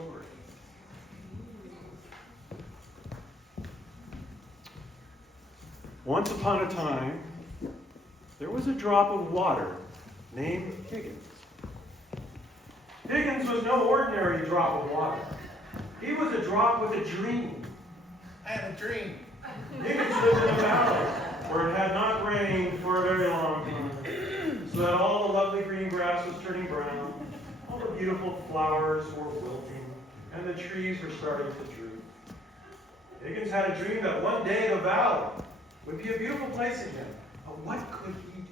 story. Once upon a time, there was a drop of water named Higgins. Higgins was no ordinary drop of water. He was a drop with a dream. I had a dream. Higgins lived in a valley where it had not rained for a very long time, so that all the lovely green grass was turning brown, all the beautiful flowers were wilting, and the trees were starting to droop. Higgins had a dream that one day the valley would be a beautiful place again. But what could he do?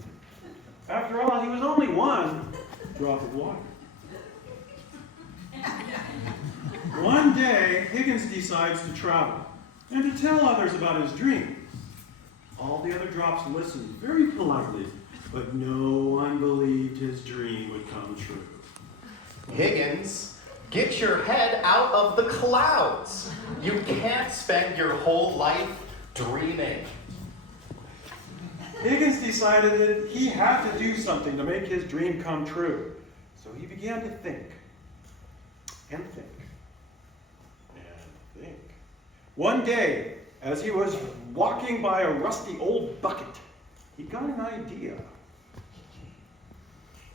After all, he was only one drop of water. One day, Higgins decides to travel and to tell others about his dream. All the other drops listened very politely, but no one believed his dream would come true. Higgins, get your head out of the clouds. You can't spend your whole life dreaming. Higgins decided that he had to do something to make his dream come true. So he began to think and think and think. One day, as he was walking by a rusty old bucket, he got an idea.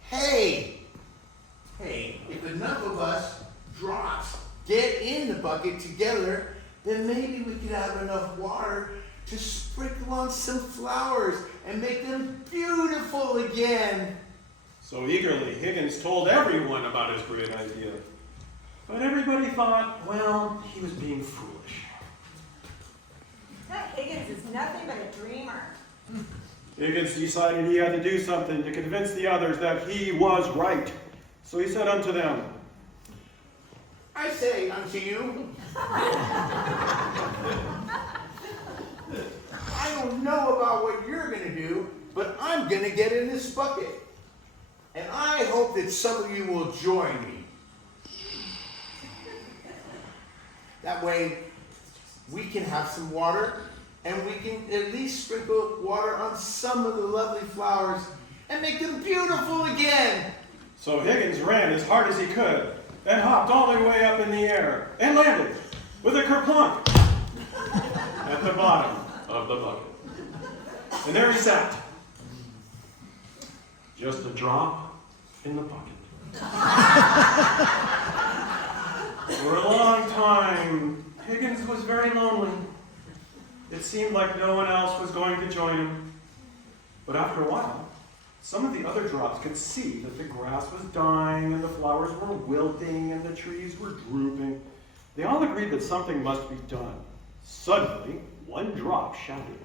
Hey, if enough of us drops get in the bucket together, then maybe we could have enough water to sprinkle on some flowers and make them beautiful again. So eagerly, Higgins told everyone about his great idea. But everybody thought, well, he was being foolish. That Higgins is nothing but a dreamer. Higgins decided he had to do something to convince the others that he was right. So he said unto them, I say unto you, I don't know about what you're going to do, but I'm going to get in this bucket. And I hope that some of you will join me. That way, we can have some water, and we can at least sprinkle water on some of the lovely flowers and make them beautiful again. So Higgins ran as hard as he could and hopped all the way up in the air and landed with a kerplunk at the bottom of the bucket. And there he sat, just a drop in the bucket. For a long time, Higgins was very lonely. It seemed like no one else was going to join him. But after a while, some of the other drops could see that the grass was dying and the flowers were wilting and the trees were drooping. They all agreed that something must be done. Suddenly, one drop shouted,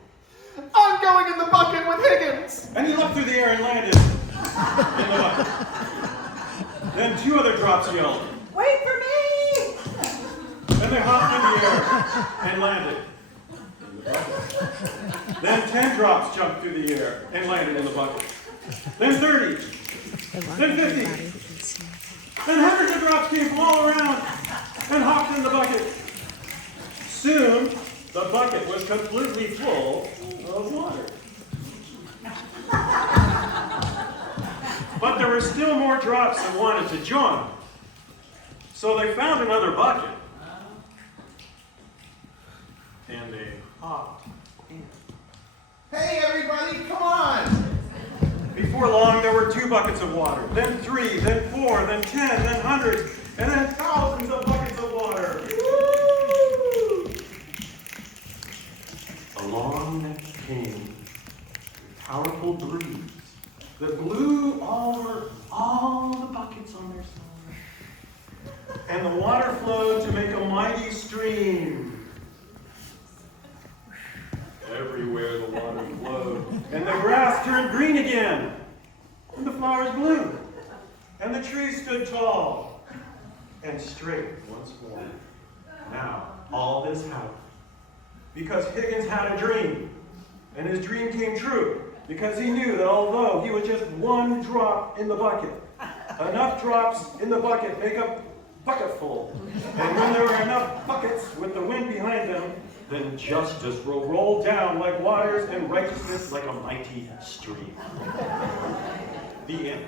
I'm going in the bucket with Higgins. and he leapt through the air and landed in the bucket. Then two other drops yelled, Wait for me! and they hopped in the air and landed in the bucket. Then 10 drops jumped through the air and landed in the bucket. Then 30, then 50, then hundreds of drops came from all around and hopped in the bucket. Soon, the bucket was completely full of water. But there were still more drops that wanted to join. So they found another bucket. And they hopped in. Hey, everybody, come on. Before long, there were 2 buckets of water, then 3, then 4, then 10, then hundreds, and then thousands of buckets of water. Woo! Along came a powerful breeze that blew over all the buckets on their side. And the water flowed to make a mighty stream. Everywhere the water flowed, and the grass turned green again, and the flowers bloomed, and the trees stood tall and straight once more. Now, all this happened because Higgins had a dream, and his dream came true because he knew that although he was just one drop in the bucket, enough drops in the bucket make a bucketful. And when there were enough buckets with the wind behind them, then justice will roll down like waters and righteousness like a mighty stream. The end.